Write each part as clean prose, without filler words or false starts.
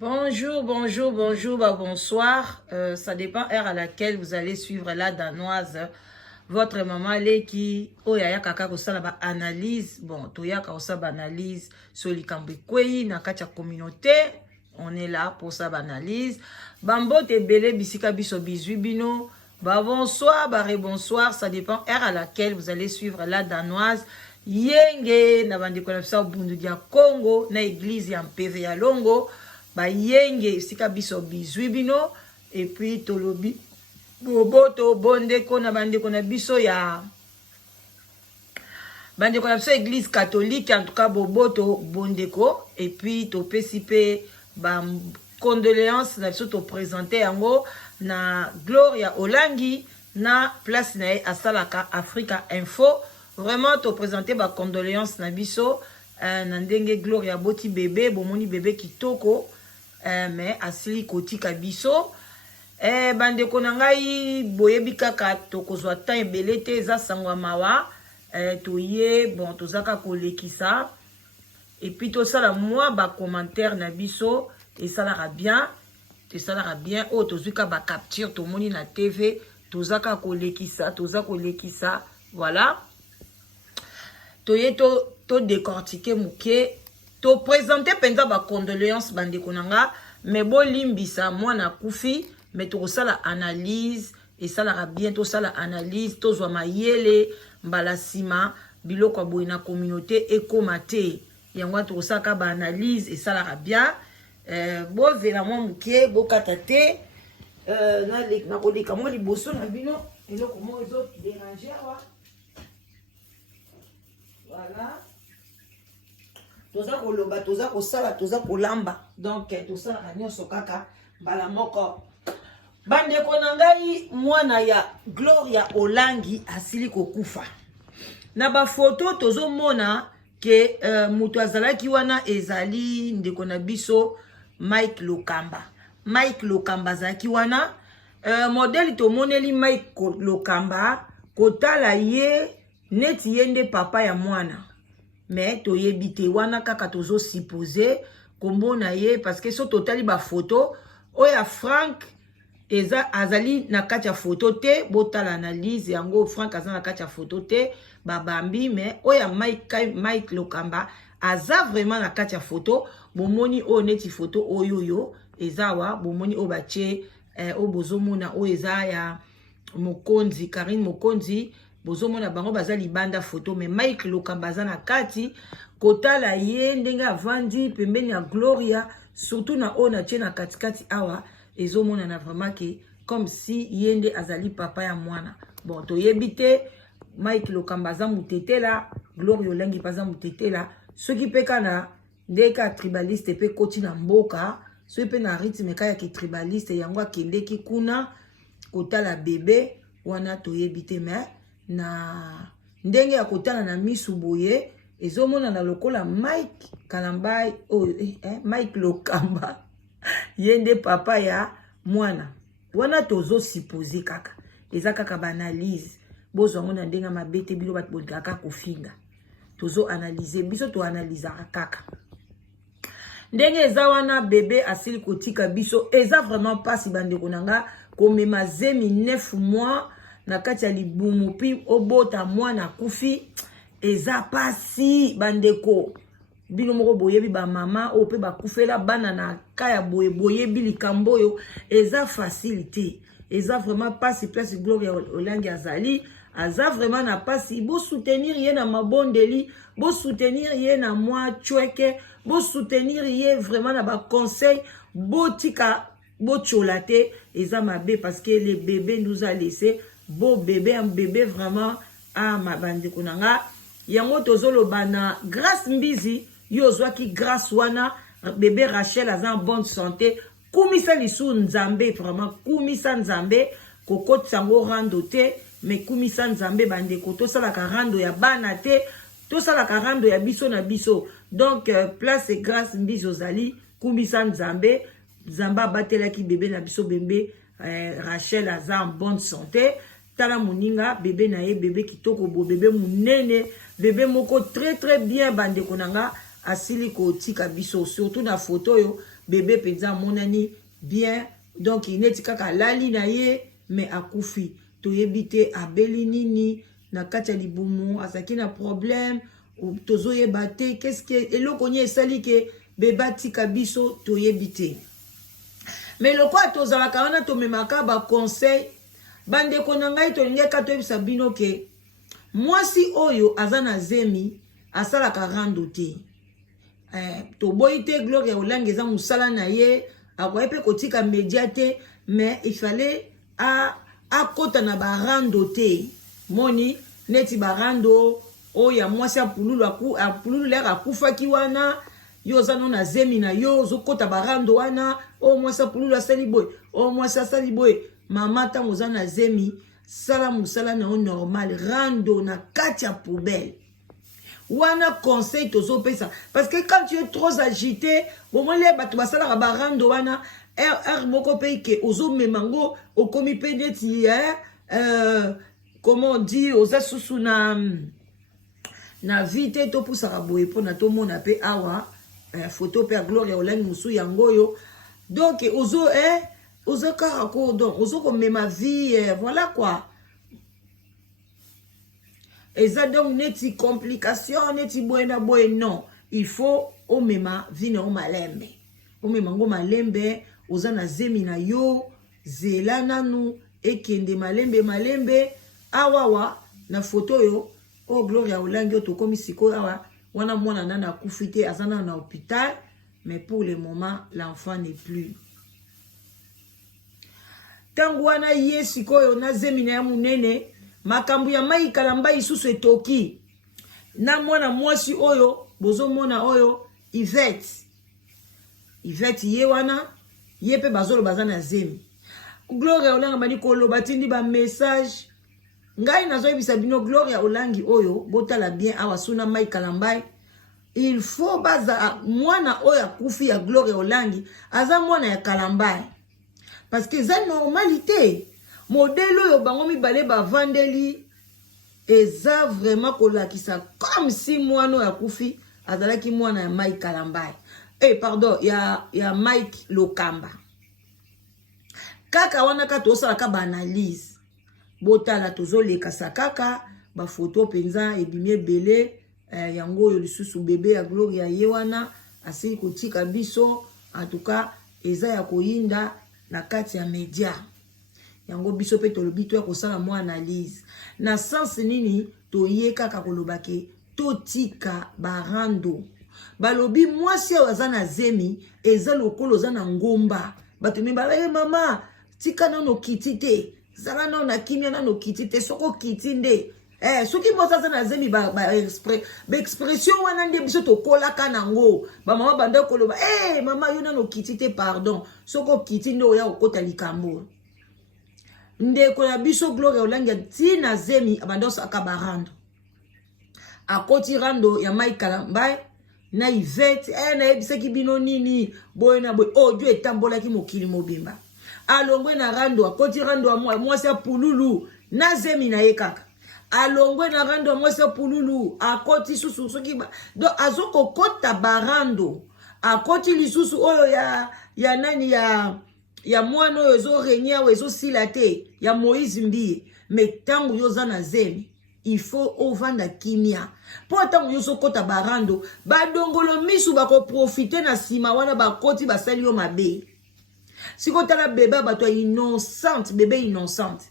Bonjour, bonjour, bonjour, bah bonsoir. Ça dépend heure à laquelle vous allez suivre la danoise. Votre maman Leki, Oyaya Kaka Kosala ba analyse. Bon, Toya Kosala ba analyse sur les Kambekwe, na kacha communauté. On est là pour ça ba analyse. Bambo te belé bisika biso bino. Bah bonsoir, bah bonsoir. Ça dépend heure à laquelle vous allez suivre la danoise. Yenge na bandi konafisa bundu dia Congo na église ya MPV ya Longo. Ba yenge sika biso bino et puis tolobi boboto bonde kona bande kona biso ya bande kona biso église catholique en tout cas boboto bondeko et puis to pesipe ba condoléances na biso to présenter yango na Gloria Olangi na place na asalaka Africa Info vraiment to présenter ba condoléances na biso na ndenge Gloria boti bébé bomoni bébé kitoko mais asili kotika biso bande konangai boyebi kaka tokozwa temps ebele te eza sangwa mawa toye bon tozaka kolekisa et puis tosala moi ba commentaire na biso esalaka bien o tozwika ba capture tomoni na TV tozaka kolekisa voilà toye to décortiquer muke to présenter penza ba condoléances bande konanga mais bo limbisa mwana kufi mais to sala analyse et ça la bien to sala analyse to zwa mayele mbala sima biloko boy na communauté ekomate yango to saka ba analyse et ça la bien bo vela mo muke bo katate na kolika mo liboso na bino eloko mo ezo déranger wa voilà. Toza koloba, toza kosala, toza kolamba. Donc, toza nyonso kaka bala moko. Bande konangai mwana ya Gloria Olangi asili kokufa. Na ba photo tozo mona ke mutu azalaki wana ezali ndeko na biso Mike Lokamba. Mike Lokamba zaki wana modeli to moneli Mike Lokamba kotala ye neti yende papa ya mwana. Mais toyebite wana kaka tozo supposé komona ye parce que so totali ba photo oya Frank eza azali na kati ya photo te botala analyse yango Frank azali na kati ya photo te babambi mais oya Mike Lokamba aza vraiment na kati ya photo bomoni o neti photo oyoyo eza wa bomoni o bache o bozomona o eza ya Mokonzi Karine Mokonzi bozomona bango baza libanda photo mais Mike Lokamba aza na kati kotala ye ndenge avandi pembeni ya Gloria surtout na ona tie na katikati awa ezomona na vraiment que comme si yende azali papa ya mwana bon toyebite Mike Lokamba aza mutetela Gloria Olangi paza mutetela soki pe kana ndeka tribaliste pe koti na mboka soki pe na rythme kaya ki tribaliste yango akendeki kuna kotala bébé wana toyebite mais na ndenge ya kotana na misu boye ezomona na lokola Mike Kalambai Mike Lokamba yende papa ya mwana wana tozo supposé kaka eza kaka ba analyse bozwango na ndenge mabete bilo bat kaka kofinga tozo analyser biso to analyser kaka ndenge eza wana bébé asili kotika biso eza vraiment pas si bande konanga komema zemi 9 mois na kati ya libumu pi obota mwana kufi eza pasi bandeko bino moko boyebi ba mama o pe bakufela bana na kaya boyebi likambo yo eza facilité eza vraiment pasi place Gloria Olangi azali aza vraiment na pasi bo soutenir ye na mabondeli bo soutenir ye na mwa chweke bo soutenir ye vraiment na ba conseil botika bocholate eza mabe parce que le bébé nous a laissé beau bébé, un bébé vraiment à ma bande konanga yango tozolo bana grâce mbizi yozwa ki grâce wana bébé Rachel a en bonne santé kumisa lisu nzambe vraiment kumisa nzambe kokot sango rando te mais kumisa nzambe bande ko to sala ka rando ya bana te to sala ka rando ya biso na biso donc place et grâce mbizi ozali kumisa nzambe zamba batela ki bébé na biso bébé Rachel a en bonne santé tala moninga bébé na ye bébé kitoko bo bébé munene bébé moko très très bien bande konanga asili kotika biso surtout na photo yo bébé penza monani bien donc ineti kaka lali na ye mais akufi toyebi te abeli nini na kati ya libumu azaki na problème tozoyeba te qu'est-ce que eloko nye esali ke bébé atika biso toyebi te mais lokwa tozalaka wana tomemaka ba conseil bandeko na ngai tolingaka toyebisa bino ke mwasi oyo aza na zemi asalaka rando te toboyi te Gloria Olangi eza musala na ye akoye pe kotika media te mais il fallait akota na barando te moni neti barando oyo ya mwasi apululu lere akufaki wana yo oza no na zemi na yo ozokota barando wana o mwasi apululu asali boye o mwasi asali boye mama ntango oza na zemi sala musala na yo normal rando na kati ya poubelle wana conseil tozopesa parce que quand tu es trop agité bon les bato basalaka barando wana er moko pe ke ozomemango okomi pe neti comment on dit oza susu na vite to pusaka boye pona to mona pe awa photo pe Gloria Olangi musu yango yo donc ozo karako donc ozo ko mema vie voilà quoi et ça donc neti complication neti buena boy non il faut o mema vie na o malembe o mema ngo malembe oza na zemi na yo zela nanu ekende malembe awawa na photo yo o Gloria Olangi yo tokomi siko awa wana mwana nana akufite azana na hôpital mais pour le moment l'enfant n'est plus tangu wana ye sikoyo na zemi na ya munene makambu ya mai kalamba isusu etoki na mwana mwasi oyo bozo mona oyo Yvette ye wana ye pe bazolo bazana zemi Gloria Olangi bani koloba tindi ba message ngai nazoyebisa bino Gloria Olangi oyo botala bien awa suna mai kalambai il faut baza mwana oyo akufi ya Gloria Olangi aza mwana ya kalambai parce que c'est normalité modèle oyo bango mibale bavandeli eza vraiment kolakisa comme si mwana oyo akufi azalaki mwana ya Mike Kalambai pardon ya Mike Lokamba kaka wana ka tosalaka ba analyse botala tozolekasa kaka ba photo penza ebimie bele yango oyo lisusu bébé ya Gloria ye wana asili kotika biso en tout cas eza ya koyinda na kati ya media yango biso pe tolobi to ya kosala mo analyse na sens nini toye kaka kolobake totika barando balobi mwasi aza na zemi eza lokolo za na ngomba bato mibala mama tika nano kiti te zala nano na kimia nano kiti te soko kiti nde soki mbosa za na zemi ba expression wana nde biso tokolaka nango ba mama banda koloba mama yo nano kiti te pardon soko kiti nde oya okota likambo ndeko na biso Gloria Olangi tina zemi abandosa akabarando akoti rando ya Mike Kalambai na Yvette na ebisaki bino nini boye na boye odio etambolaki mokili mobimba alongwe na rando akoti rando ya mwasi ya pululu na zemi na ye kaka alongwe na rando ya mwasi ya pululu akoti susu soki donc azoko kota barando akoti lisusu oyo ya nani ya mwana oyo ezo renya oyo ezo sila te ya Moïse Mbie mais tangu yoza na zemi il faut ovanda kimia po tangu yoso kota barando badongolo misu bako profiter na sima wana bakoti basali yo mabe siko tala bébé bato innocente bébé innocente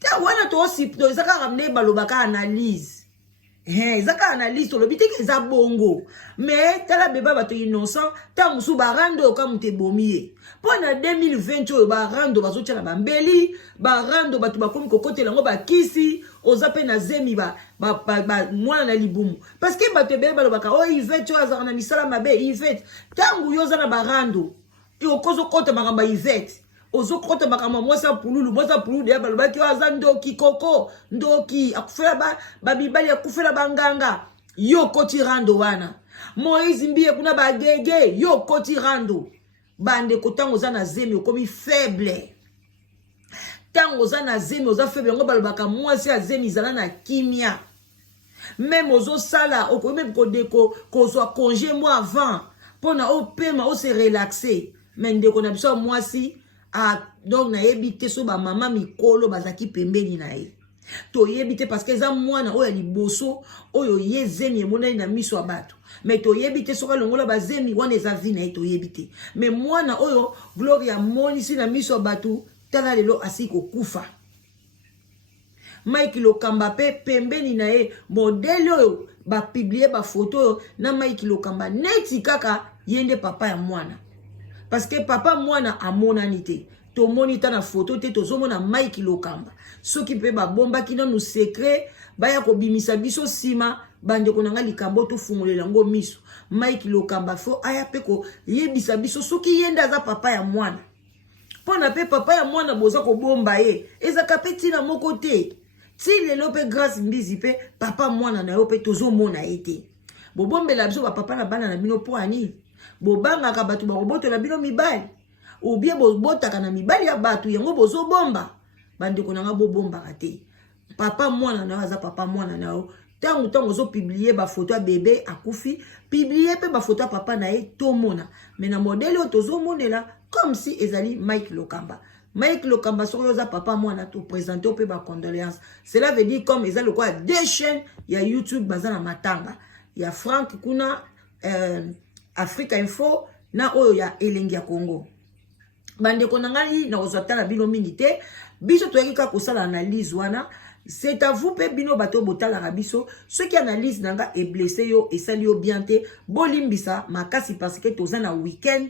ta wana to aussi to ezaka ramener balobaka analyse ezaka analyse to lobite ke za bongo mais tala bébé bato innocent tangu su barando ka mute bomie pona 2020 oyo barando bazotiala bambeli barando bato bakomi kokotela ngo bakisi ozape na zemi mwana na libumu parce que bato ebele balobaka o Yvette oyo azaka na misala mabe Yvette tangu yo oza na barando okozokota makambo ya Yvette ozokota makambo mwasi ya pululu deya balobaki oyo aza ndoki koko ndoki akufela babibali akufela banganga yo koti rando wana Moïse Mbie kuna bagege yo koti rando bandeko tango oza na zemi okomi faible tango oza na zemi oza faible yango balobaka mwasi ya zemi ezala na kimia même aux sala au même qu'on soit congé moi avant pour na au paiement au se relaxer mais ndeko na biso moi si a donc na ebité so ba mama mikolo bazaki pembeni na ye to yebite parce que za mwana oyo liboso oyo yezemi emonani na miso ya bato mais to yebite soka longola bazemi wana eza vi na ye to yebite mais mwana oyo Gloria monisi na miso ya bato tala lelo asi kokufa Mike Lokamba pe pembeni na ye modele oyo ba publier ba photo na Mike Lokamba neti kaka yende papa ya mwana parce que papa mwana amonani te to monita na photo te to zomona Mike Lokamba soki pe ba bomba kino nu secret baya ko bimisa biso sima bande ko nanga likambo to fungolela ngo miso Mike Lokamba fo aya pe ko yebisa biso soki yenda za papa ya mwana pona pe papa ya mwana boza ko bomba ye ezaka pe tina moko te ti lelo pe grâce mbizi pe papa mwana na yo pe tozo mona ete bobombela biso ba papa na bana na bino po ani bobanga ka batu ba roboto na bino mibali ou bien botaka na mibali ya batu yango bozo bomba bande ko nanga bobomba te papa mwana na yo aza papa mwana na yo tango zo publier ba photo ya bébé akufi publier pe ba photo ya papa na ye to mona mais na modèle tozo monela comme si ezali Mike Lokamba Mike Lokamba sokoza papa mwana to présenter pe ba condoléances cela veut dire comme ezali quoi deux chaînes ya YouTube bazana matanga ya Frank kuna Africa Info na oyo ya Elengi ya Congo bande konangali na ozotala bino mingi te biso toyaki ka kosala analyse wana c'est à vous pe bino bato botala rabiso ceux qui analyse nanga et blessé yo et sali yo bien te bolimbisa makasi parce que tozana week-end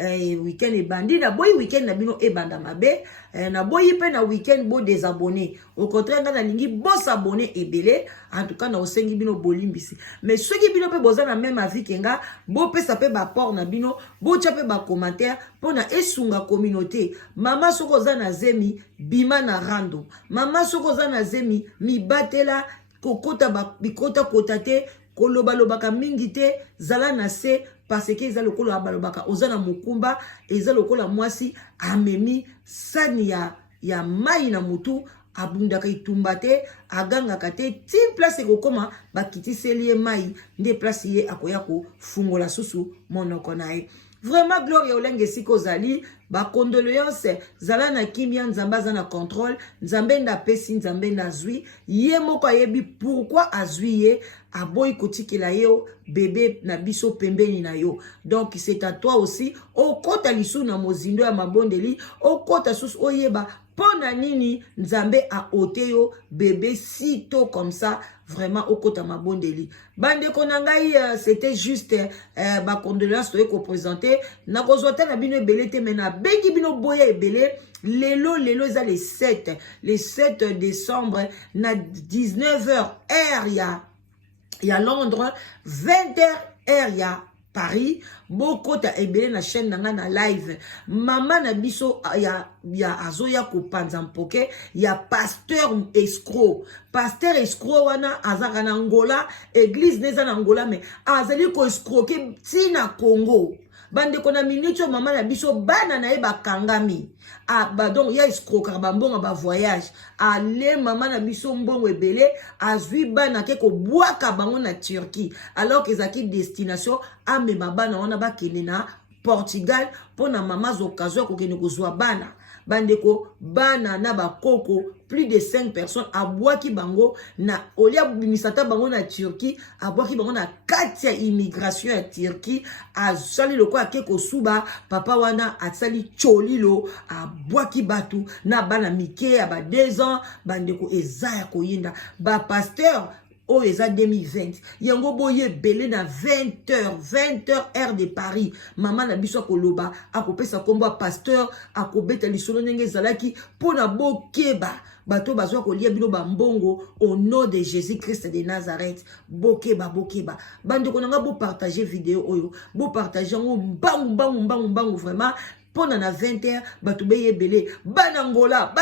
week-end e bandi na boy week-end na bino e banda mabe na boy pe na week-end bo désabonné au contraire na lingi bo s'abonner ebele en tout cas na osengi bino bolimbisi mais ceux qui bino pe bozana même avis kenga bo pe ça pe ba port na bino bo tia pe ba commentaire pona esunga communauté mama soko zana zemi bima na rando mama soko zana zemi mi batela kokota ba bikota kotate koloba lobaka mingi te zala na se parce que eza lokolo abalobaka ozana mukumba eza lokolo mwasi amemi sani ya mai na mutu abundaka itumbate agangaka te ti place ekokoma bakitiseli ye mai nde place ye akoya kofungola susu monoko na ye vraiment Gloria olenge siko zali ba condoléances zala na kimia nzamba za na contrôle nzambe nda pesi nzambe na zui ye moko ayebi pourquoi azui ye aboyi kotikela yo bébé na biso pembeni na yo donc c'est à toi aussi okota lisu na mozindo ya mabondeli okota susu oyeba pona nini nzambe a ôté yo bébé si tôt comme ça vraiment okota mabondeli bande konangai c'était juste ba condoléances to ko présenter na kozota na bino ebele te mena bengi bino boya ebele lelo eza les 7 décembre na 19h heure ya Londres 20h heure ya Paris bokota ebele na chaîne nanga na live mama na biso ya azoya kopanza mpoke ya pasteur escroc wana azaka na Angola église neza na Angola mais azali ko escroquer tina Congo bande kona minute mama na biso bana na ye bakangami donc ya escroquer bambonga ba voyage ale mama na biso mbongo ebele azwi bana ke ko bwaka bango na Turquie alors que zaki destination amema bana wana bakende na Portugal pona mama zokazwa kokende kozwa bana bandeko bana na bakoko plus de 5 personnes abwaki bango na olia bimisata bango na Turquie abwaki bango na kati ya immigration ya Turquie azali loko akeko suba papa wana atsali cholilo abwaki batu na bana mike ya ba 2 ans bandeko ezaya koyinda ba pasteur oh eza 2020 yango boye belé na 20h heure de Paris maman na biso koloba akopesa kombo pasteur akobeta lisolo ndenge zalaki pona bokeba bato bazwa kolia bino bambongo au nom de Jésus-Christ de Nazareth bokeba bande konanga bo partager vidéo oyo bo partager ngo mbangu vraiment pendant na 20h batubeye belé banangola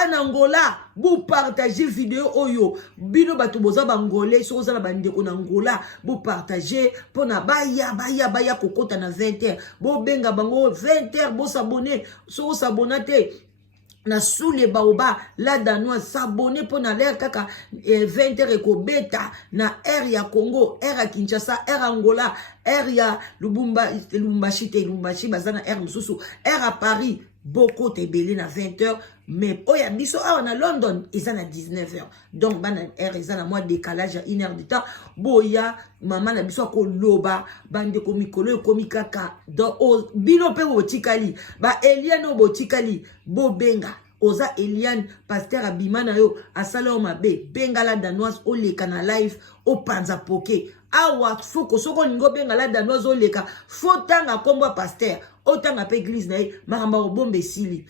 bu partager vidéo oyo bino batu boza bangolais so za bande ko na Angola bu partager pona baya kokota na 20h bo benga bango 20h bo s'abonner so s'abonate na sous les baoba la danoise s'abonner pour na l'air kaka 20h eko beta na air ya Congo, air ya Kinshasa, air Angola, air ya Lubumbashi bazana air mususu, air à Paris beaucoup te belé na 20h mais oya biso a na London ils na 19h donc bana air ils na moins décalage à 1 heure de temps boya maman na biso ko loba bande ko mikolo ko mikaka do bino pe botikali ba Eliane botikali bo benga oza Eliane pasteur abimana yo asala o mabe benga la danoise o leka na live o panza poke awa foko soko ningo benga la danoise o leka fotanga kombo pasteur o tanga pe église na ye maramba o bombe sili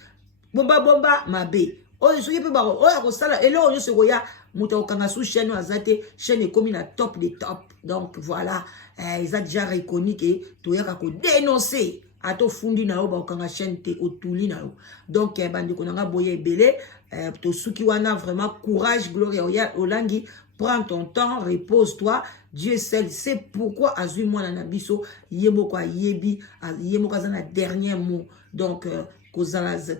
bomba mabe oyo soki pe bako oyo akosala elo yo seko ya muta okanga sous chaîne azate chaîne ekomi na top des top donc voilà ils a déjà reconnu que toyaka ko dénoncer ato fundi na yo ba okanga chaîne te otuli na yo donc bandi konanga boye belé to suki wana vraiment courage gloria olangi prends ton temps repose-toi Dieu seul sait pourquoi azui mwana na biso yemoko ayebi yemoko azana dernier mot donc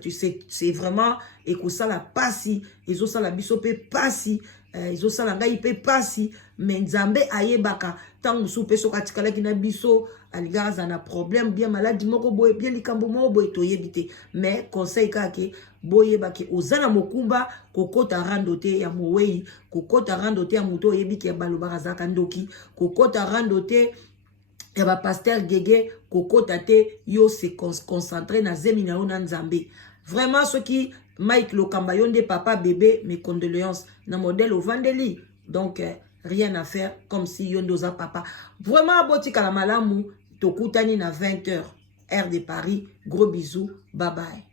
tu sais c'est vraiment et que ça la passi ils ont ça la biso pe passi ils ont ça la ngai pe passi mais nzambe ayebaka tant soupe so katikala kina biso aligaza na problème bien maladie moko boye bien likambo moko boye to yebite mais conseil kake boye baki ozana mokumba kokota randote ya mowei kokota randote ya muto yebiki ya balobaka zaka ndoki kokota randote et ba pasteur Gege kokota te yo se concentrer na zemi na ona nzambe vraiment ceux qui Mike Lokamba yonde papa bébé mes condoléances na modèle au Vandeli donc rien à faire comme si yondoza papa vraiment botika la malamu tokutani na 20h heure de Paris gros bisous bye bye.